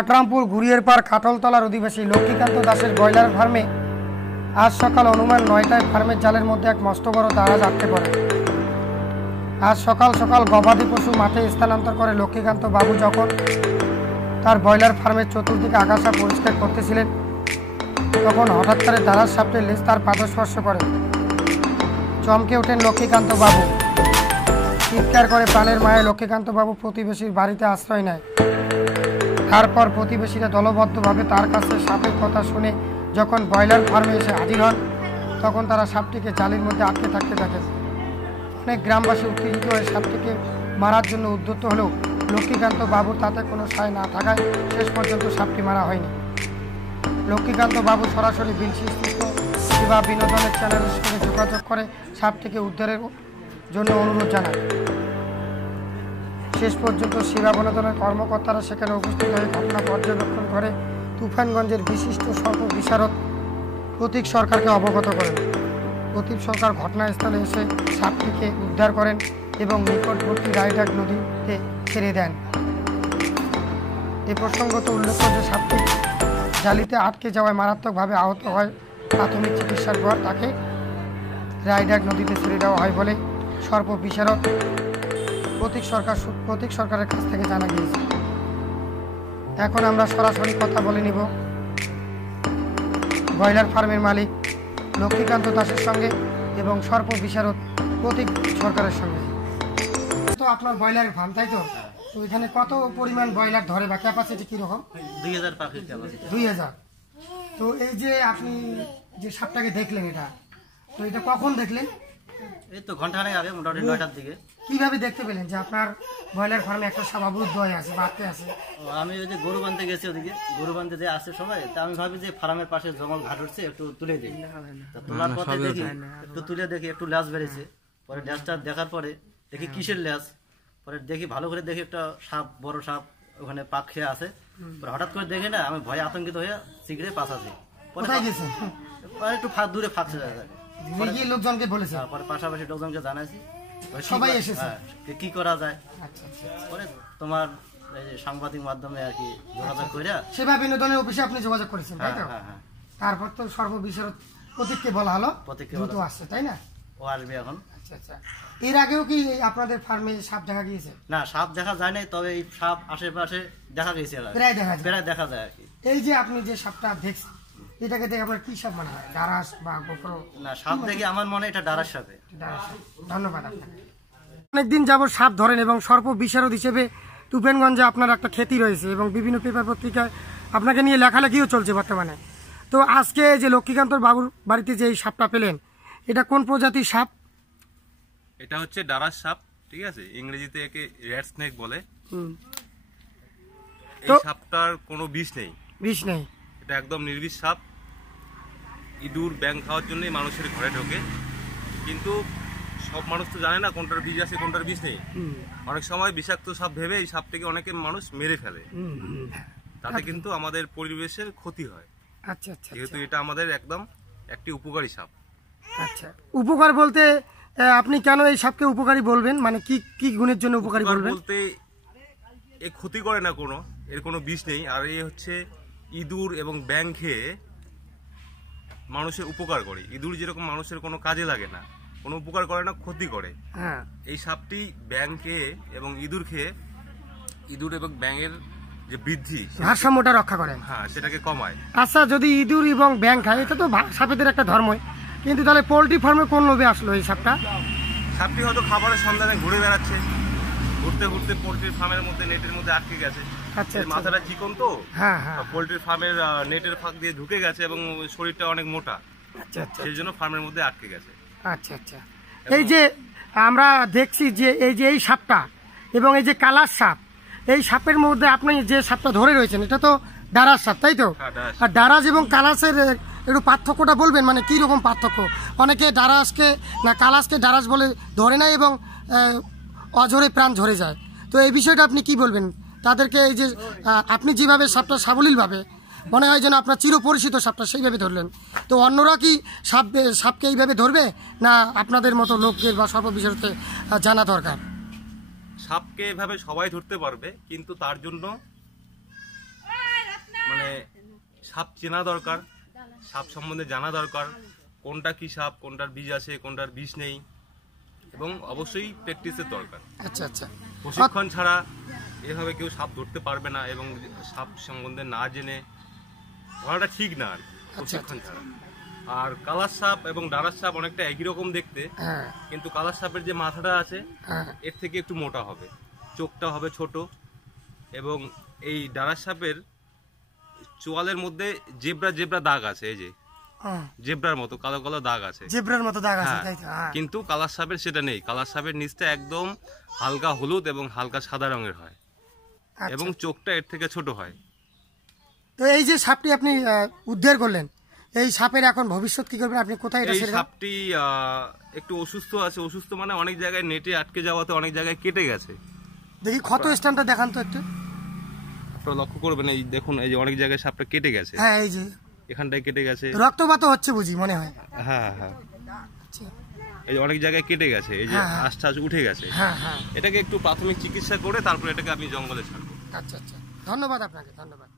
আকরামপুর ঘুরিয়ের পার কাটলতলার অধিবাসী লক্ষ্মীকান্ত দাসের ব্রয়লার ফার্মে আজ সকাল অনুমান ৯টায় ফার্মের জালের মধ্যে এক মস্ত বড় দারাজ আটকে পড়ে। আজ সকাল সকাল গবাদি পশু মাঠে স্থানান্তর করে লক্ষ্মীকান্ত বাবু যখন তার ব্রয়লার ফার্মের চতুর্দিকে আগাছা পরিষ্কার করতেছিলেন, তখন হঠাৎ করে দারাজ সাপটির লেজ তার পাদস্পর্শ করে। চমকে ওঠেন লক্ষ্মীকান্ত বাবু। চিৎকার করে প্রাণের মায়ে লক্ষ্মীকান্ত বাবু প্রতিবেশীর বাড়িতে আশ্রয় নেয়। তারপর প্রতিবেশীরা দলবদ্ধভাবে তার কাছে সাপের কথা শুনে যখন ব্রয়লার ফার্মে এসে হাজির হন, তখন তারা সাপটিকে জালির মধ্যে আটকে থাকতে দেখে। অনেক গ্রামবাসী উত্তেজিত হয়ে সাপটিকে মারার জন্য উদ্যত হলেও লক্ষ্মীকান্ত বাবুর তাতে কোনো সায় না থাকায় শেষ পর্যন্ত সাপটি মারা হয়নি। লক্ষ্মীকান্ত বাবু সরাসরি বিলশিষ্ট সেবা বিনোদনের চ্যানেলের সঙ্গে যোগাযোগ করে সাপটিকে উদ্ধারের জন্য অনুরোধ জানায়। শেষ পর্যন্ত সেবা বিনোদনের কর্মকর্তারা সেখানে উপস্থিত হয়ে ঘটনা পর্যবেক্ষণ করে তুফানগঞ্জের বিশিষ্ট সর্প বিশারদ প্রতীক সরকারকে অবগত করেন। প্রতীক সরকার ঘটনাস্থলে এসে সাপটিকে উদ্ধার করেন এবং নিকটবর্তী রায়ডাক নদীতে ছেড়ে দেন। এ প্রসঙ্গত উল্লেখ্য যে সাপটি জালিতে আটকে যাওয়ায় মারাত্মকভাবে আহত হয়। প্রাথমিক চিকিৎসার পর তাকে রায়ডাক নদীতে ছেড়ে দেওয়া হয় বলে সর্প বিশারদ প্রতীক সরকারের কাছ থেকে জানা গিয়েছে। এখন আমরা সরাসরি কথা বলে নিব ব্রয়লার ফার্মের মালিক লক্ষ্মীকান্ত দাসের সঙ্গে এবং সর্প বিশারদ প্রতীক সরকারের সঙ্গে। তো আপনার ব্রয়লারের ফার্ম, তাই তো? তো এখানে কত পরিমাণ ব্রয়লার ধরে বা ক্যাপাসিটি কিরকম? 2000 পাখির ক্যাপাসিটি। 2000। তো এই যে আপনি যে সাপটাকে দেখলেন, তো এটা কখন দেখলেন? এই তো ঘন্টাখানেক আগে, মোটামুটি 9টার দিকে। কিভাবে দেখতে পেলেন যে আপনার ব্রয়লার ফার্মে একটা সাপ আবদ্ধ হয়ে আছে বা আটকে আছে? আমি ওই যে গরু বাঁধতে গেছি, ওদিকে গরু বাঁধতে যে আসছে সবাই, তা আমি ভাবি যে ফার্মের পাশে জঙ্গল ঘাট উঠছে, একটু তুলে দিই। তোলার পথে দেখি একটু তুলে দেখি একটু ল্যাস বেড়েছে। পরে ল্যাসটা দেখার পরে দেখি কিসের ল্যাস, পরে দেখি ভালো করে দেখি একটা সাপ, বড় সাপ ওখানে পাক খেয়ে আছে। পরে হঠাৎ করে দেখে না, আমি ভয়ে আতঙ্কিত হয়ে সিগড়ে পাশাছি। পরে একটু দূরে ফাঁকছে লোকজনকে বলেছে, পরে পাশাপাশি লোকজনকে জানাইছি, সবাই এসেছে কি করা যায়। পরে তোমার সাংবাদিক মাধ্যমে আর কি যোগাযোগ করে সেবা বিনোদনের অফিসে আপনি যোগাযোগ করেছেন, তাই তো? তারপর তো সর্ববিশারদ প্রতীককে বলা হলো, দ্রুত আসছে, তাই না? ও আসবে এখন। আচ্ছা। এর আগেও কি আপনাদের ফার্মে সাপ দেখা গিয়েছে? না, সাপ দেখা যায় নাই, তবে এই সাপ আশেপাশে দেখা গেছে, প্রায় দেখা যায় আর কি। এই যে আপনি যে সাপটা দেখছেন, এটাকে দেখে আপনার কি সাপ মনে হয়? ডারাস বা গোপ্র? না, সাপ দেখে আমার মনে এটা ডারাস সাপে। ধন্যবাদ আপনাকে। অনেকদিন যাবত সাপ ধরেন এবং সর্প বিশারদ হিসেবে তুফানগঞ্জে আপনার একটা খ্যাতি রয়েছে এবং বিভিন্ন পেপার পত্রিকায় আপনাকে নিয়ে লেখালেখিও চলছে বর্তমানে। তো আজকে যে লক্ষ্মীকান্ত বাবুর বাড়িতে যে এই সাপটা পেলেন, এটা কোন প্রজাতির সাপ? এটা হচ্ছে ডারাস সাপ, ঠিক আছে? ইংরেজিতে একে রেড স্নেক বলে। এই সাপটার কোনো বিষ নেই। এটা একদম নির্বিষ সাপ। ইঁদুর ব্যাঙ খাওয়ার জন্যই মানুষের ঘরে ঢোকে, কিন্তু সব মানুষ তো জানে না কোনটার বীজ আছে কোনটার বীজ নেই। অনেক সময় বিষাক্ত সাপ ভেবে এই সাপটাকে অনেকে মানুষ মেরে ফেলে, তাতে কিন্তু আমাদের পরিবেশের ক্ষতি হয়। আচ্ছা। যেহেতু এটা আমাদের একদম একটি উপকারী সাপ। আচ্ছা, উপকার বলতে আপনি কেন এই সাপকে উপকারী বলবেন? মানে কি গুণের জন্য উপকারী বলবেন? বলতে এ ক্ষতি করে না, এর কোনো বিষ নেই। আর এ হচ্ছে ইঁদুর এবং ব্যাঙ খেয়ে মানুষের উপকার করে। ইঁদুর যেরকম মানুষের কোনো কাজে লাগে না, কোনো উপকার করে না, ক্ষতি করে। এই সাপটি ব্যাঙ খেয়ে এবং ইঁদুর খেয়ে ইঁদুর এবং ব্যাঙের যে বৃদ্ধি, ভারসাম্যটা রক্ষা করে, সেটাকে কমায়। আচ্ছা, যদি ইঁদুর এবং ব্যাঙ খায়, এটা তো সাপেদের একটা ধর্মই, কিন্তু তাহলে পোল্ট্রি ফার্মে কোন লোভে আসলো এই সাপটি হয়তো খাবারের সন্ধানে ঘুরে বেড়াচ্ছে, ঘুরতে ঘুরতে পোল্ট্রির ফার্মের মধ্যে নেটের মধ্যে আটকে গেছে। মাথাটা চিকন তো, পোল্ট্রির ফার্মের নেটের ফাঁক দিয়ে ঢুকে গেছে এবং শরীরটা অনেক মোটা, সেই জন্য ফার্মের মধ্যে আটকে গেছে। আচ্ছা। এই যে আমরা দেখছি যে এই সাপটা এবং এই যে কালার সাপ, এই সাপের মধ্যে আপনি যে সাপটা ধরে রয়েছেন, এটা তো ডারাস সাপ, তাই তো? আর ডারাস এবং কালাসের একটু পার্থক্যটা বলবেন, মানে কি রকম পার্থক্য? অনেকে কালাসকে ডারাস বলে ধরে না এবং অঝরে প্রাণ ঝরে যায়। তো এই বিষয়টা আপনি কি বলবেন তাদেরকে? এই যে আপনি যেভাবে সাপটা সাবলীলভাবে, মনে হয় যেন আপনার চিরপরিচিত সাপটা সেইভাবে ধরলেন, তো অন্যরা কি সাপকে এইভাবে ধরবে, না আপনাদের মতো লোকদের বা সর্ববিষয়তে জানা দরকার? সাপকে এভাবে সবাই ধরতে পারবে, কিন্তু তার জন্য মানে সাপ চেনা দরকার, সাপ সম্বন্ধে জানা দরকার, কোনটা কি সাপ, কোনটার বীজ আছে, কোনটার বীজ নেই, এবং অবশ্যই প্র্যাকটিসের দরকার। আচ্ছা আচ্ছা। প্রশিক্ষণ ছাড়া এভাবে কেউ সাপ ধরতে পারবে না, এবং সাপ সম্বন্ধে না জেনে ধরাটা ঠিক না আর কি, প্রশিক্ষণ ছাড়া। আর কালার সাপ এবং ডানার সাপ অনেকটা একই রকম দেখতে, হ্যাঁ কিন্তু কালার সাপের যে মাথাটা আছে হ্যাঁ এর থেকে একটু মোটা হবে, চোখটা হবে ছোট, এবং এই ডানার সাপের চোয়ালের মধ্যে জেব্রা জেব্রা দাগ আছে, এই যে জেব্রার মতো কালো কালো দাগ আছে, জেব্রার মতো দাগ আছে, হ্যাঁ, তাই তো? হ্যাঁ। কিন্তু কালার সাপের সেটা নেই। কালার সাপের নিচটা একদম হালকা হলুদ এবং হালকা সাদা রঙের হয়, আচ্ছা। এবং চোখটা এর থেকে ছোট হয়। তো এই যে সাপটি আপনি উদ্ধার করলেন, এই সাপের এখন ভবিষ্যৎ কি করবেন আপনি? কোথায় এটা এই ছেড়ে দেন? সাপটি একটু অসুস্থ আছে, অসুস্থ মানে অনেক জায়গায় নেটে আটকে যাওয়াতে অনেক জায়গায় কেটে গেছে। দেখি ক্ষত স্থানটা দেখান তো একটু। আপনারা লক্ষ্য করবেন, এই দেখুন, এই যে অনেক জায়গায় সাপটা কেটে গেছে, হ্যাঁ এই যে এখানটায় কেটে গেছে, রক্তপাত হচ্ছে বুঝি মনে হয়। হ্যাঁ হ্যাঁ, আচ্ছা। এই যে অনেক জায়গায় কেটে গেছে, এই যে হ্যাঁ, হ্যাঁ। আশ্বাস উঠে গেছে, হ্যাঁ হ্যাঁ, এটাকে একটু প্রাথমিক চিকিৎসা করে তারপর এটাকে আমি জঙ্গলে ছাড়বো। আচ্ছা আচ্ছা, ধন্যবাদ আপনাকে, ধন্যবাদ।